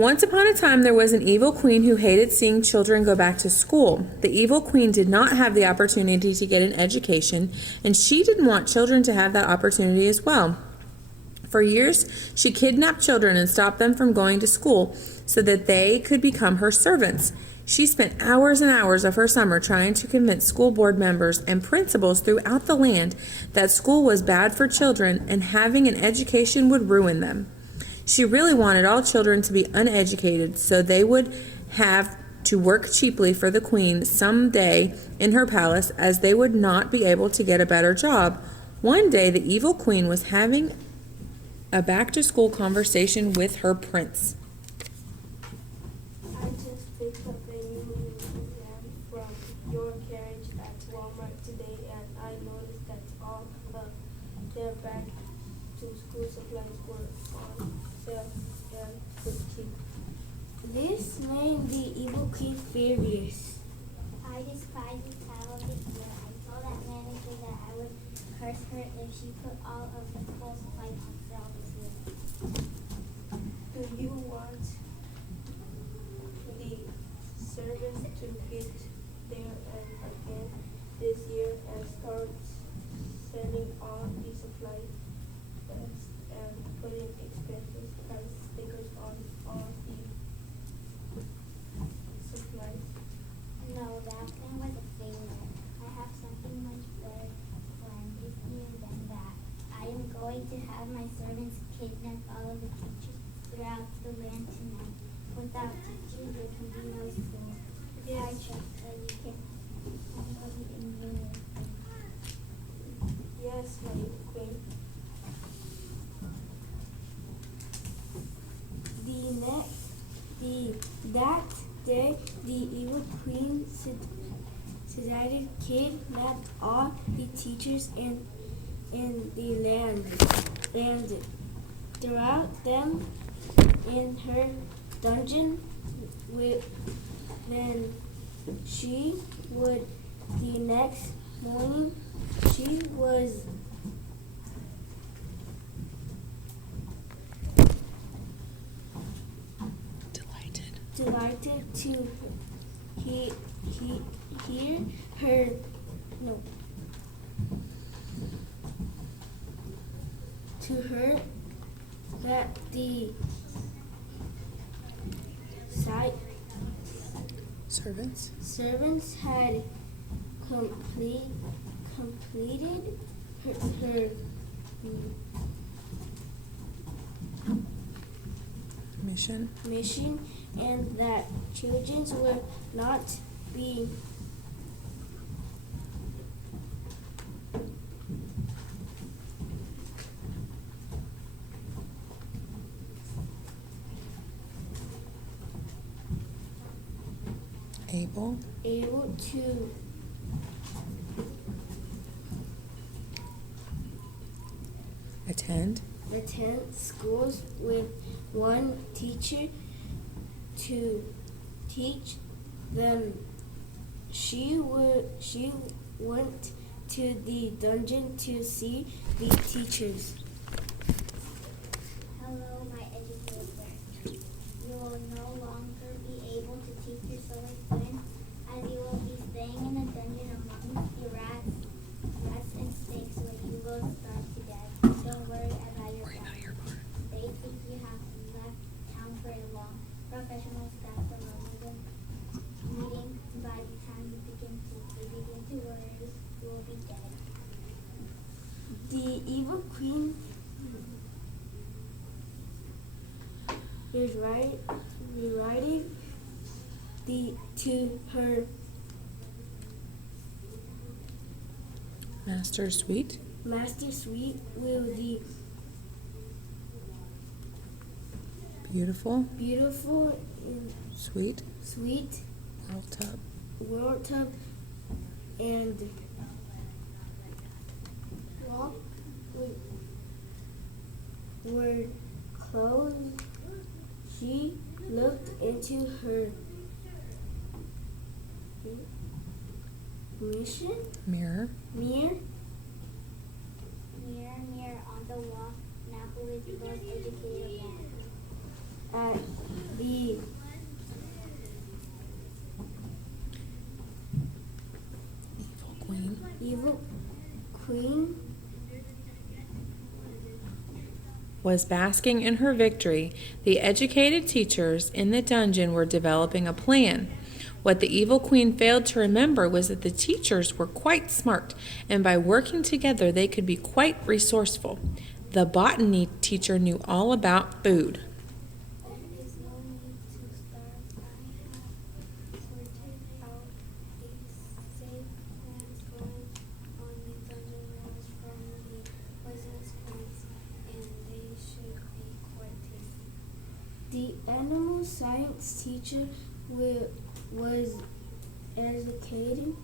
Once upon a time, there was an evil queen who hated seeing children go back to school. The evil queen did not have the opportunity to get an education, and she didn't want children to have that opportunity as well. For years, she kidnapped children and stopped them from going to school so that they could become her servants. She spent hours and hours of her summer trying to convince school board members and principals throughout the land that school was bad for children and having an education would ruin them. She really wanted all children to be uneducated so they would have to work cheaply for the queen someday in her palace, as they would not be able to get a better job. One day, the evil queen was having a back-to-school conversation with her prince. I just picked up a new lamp from your carriage at Walmart today, and I noticed that all of their back-to-school supplies were on sale and for cheap. This made the evil queen furious. I despise this time of the year. I told that manager that I would curse her if she put all of the school supplies on sale this year. Do you want the servants to get there and again this year and start selling all the supplies and putting expensive price stickers on all the supplies? No, that plan was a failure. I have something much better planned this year than that. I am going to have my servants kidnap all of the teachers throughout the land tonight. Without teachers, there can be no school. Yes. I trust that you can handle it in your Yes, my queen. That day, the evil queen decided to kidnap all the teachers in the land, throughout them in her dungeon. Then she would, the next morning, she was delighted to hear her to her that the servants had completed her mission, and that children were not being able to attend schools with one teacher to teach them. She went to the dungeon to see the teachers. Hello, my educator. You will no longer be able to teach your sewing students, as you will be staying in a dungeon among the rats and snakes where you will starve to death. Don't worry about your back. They think you have left town for a long professional staff from a London meeting. By the time they begin to worry, you will be dead. The evil queen rewriting to her master suite will the beautiful and sweet world tub and were closed. She looked into her mirror. Mirror on the wall. Now who is the most educated one? At the was basking in her victory, the educated teachers in the dungeon were developing a plan. What the evil queen failed to remember was that the teachers were quite smart, and by working together they could be quite resourceful. The botany teacher knew all about food. There is no need to starve. I have sorted out a safe plants growing on the dungeon walls from the poisonous plants, and they should be quite tasty. The animal science teacher was educating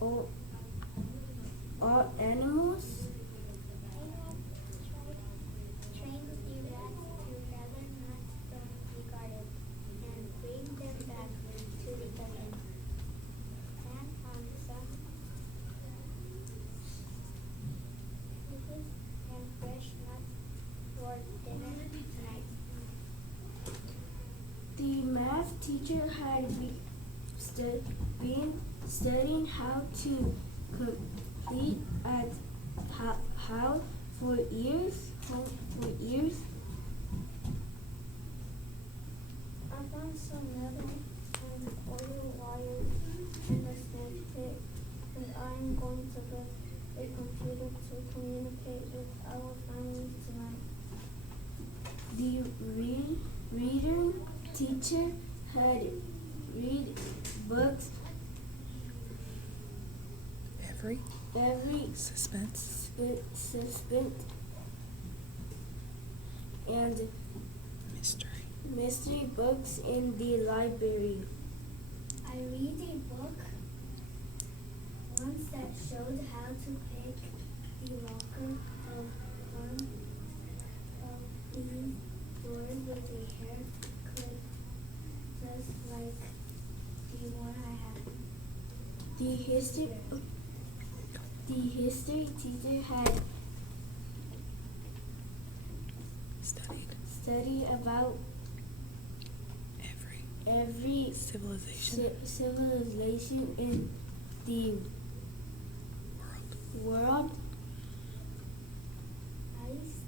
all animals. Train the rats to gather nuts from the garden and bring them back to the dungeon. Plan on some cookies and fresh nuts for dinner tonight. The math teacher had been studying how to complete at how for years. I found some metal and oil wires in the snake pit, and I'm going to get a computer to communicate with our families tonight. The reading teacher had read books Every suspense. suspense and mystery books in the library. I read a book once that showed how to pick the locker of one of these doors with a hair clip, just like the one I have. The history teacher had studied about every civilization in the world. Ice,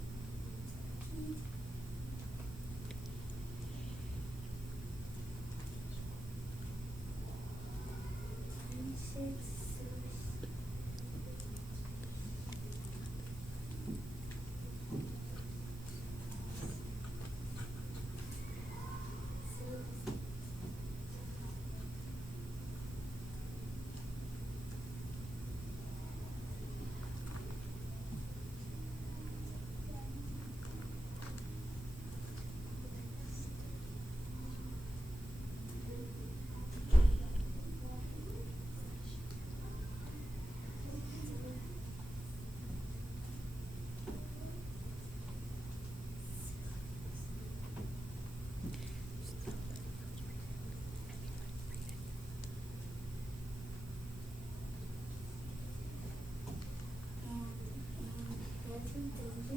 dungeon,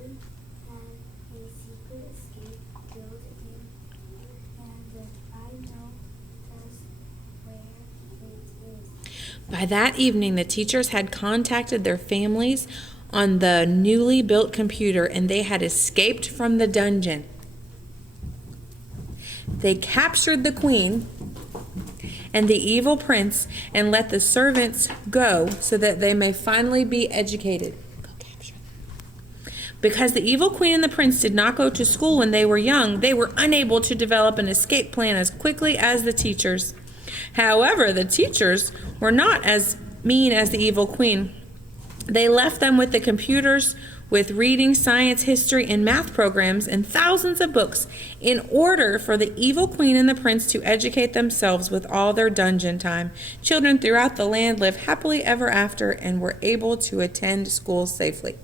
they had a secret escape built in, and I know just where it is. By that evening, the teachers had contacted their families on the newly built computer, and they had escaped from the dungeon. They captured the queen and the evil prince and let the servants go so that they may finally be educated. Because the evil queen and the prince did not go to school when they were young, they were unable to develop an escape plan as quickly as the teachers. However, the teachers were not as mean as the evil queen. They left them with the computers, with reading, science, history, and math programs, and thousands of books in order for the evil queen and the prince to educate themselves with all their dungeon time. Children throughout the land lived happily ever after and were able to attend school safely.